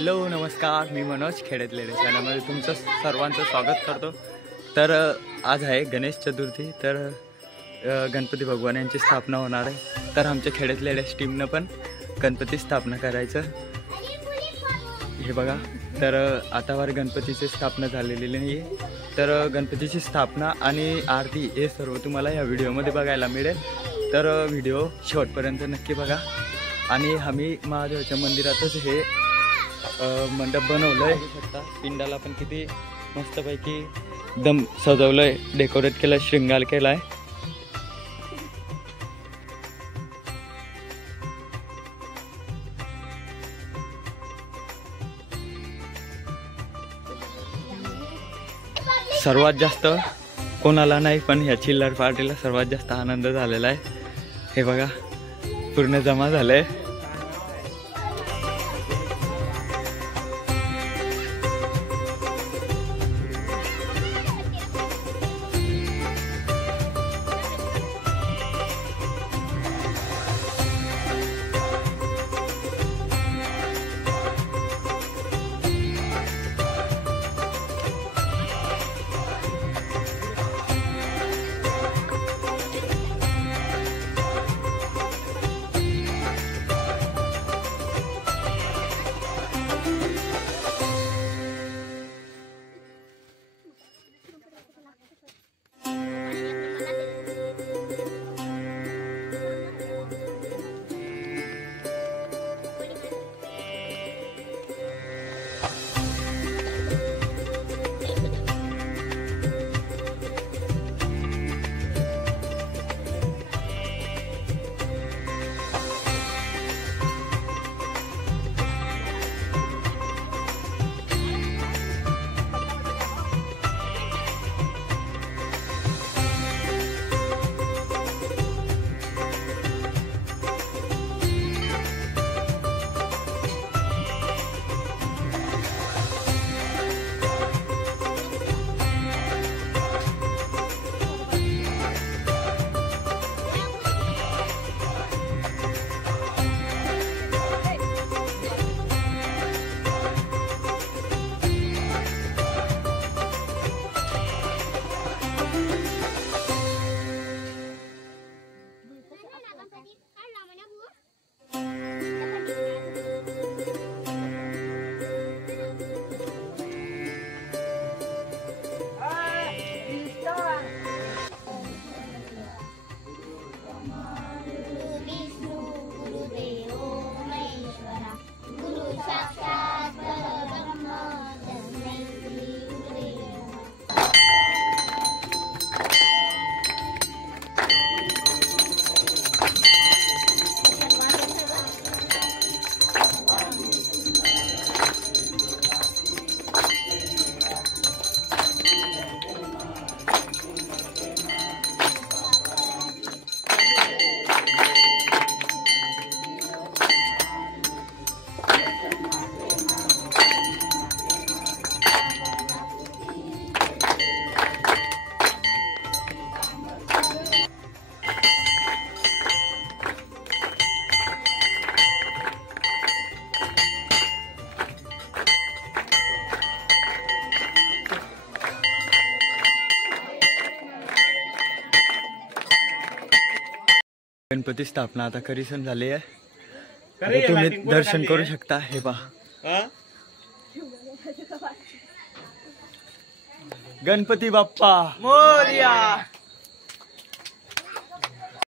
Hello नमस्कार, मी मनोज खेड्यातले चॅनलमध्ये तुमचं सर्वांचं स्वागत करतो। तर आज आहे गणेश चतुर्थी, तर गणपती भगवान यांची स्थापना होणार आहे। तर आमच्या खेड्यातल्या टीमनं पण गणपती स्थापना करायचं हे बघा। तर आतावर गणपतीची स्थापना झालेली नाही, तर गणपतीची स्थापना आणि आरती हे सर्व तुम्हाला या व्हिडिओमध्ये बघायला मिळेल। तर व्हिडिओ शेवटपर्यंत नक्की बघा। आणि आम्ही महादेवाच्या मंदिरातच हे मंडप बनवलंय, शकता पिंडाला पण किती मस्तपैकी एकदम सजवलंय, डेकोरेट केलं, श्रृंगार केलाय। सर्वात जास्त कोणाला नाही पण ह्या चिल्लर पार्टीला सर्वात जास्त आनंद झालेला आहे। हे बघा पूर्ण जमा झालंय। गणपती स्थापना आता करीसन झाली आहे, तुम्ही दर्शन करू शकता। हे पहा गणपती बाप्पा मोरया।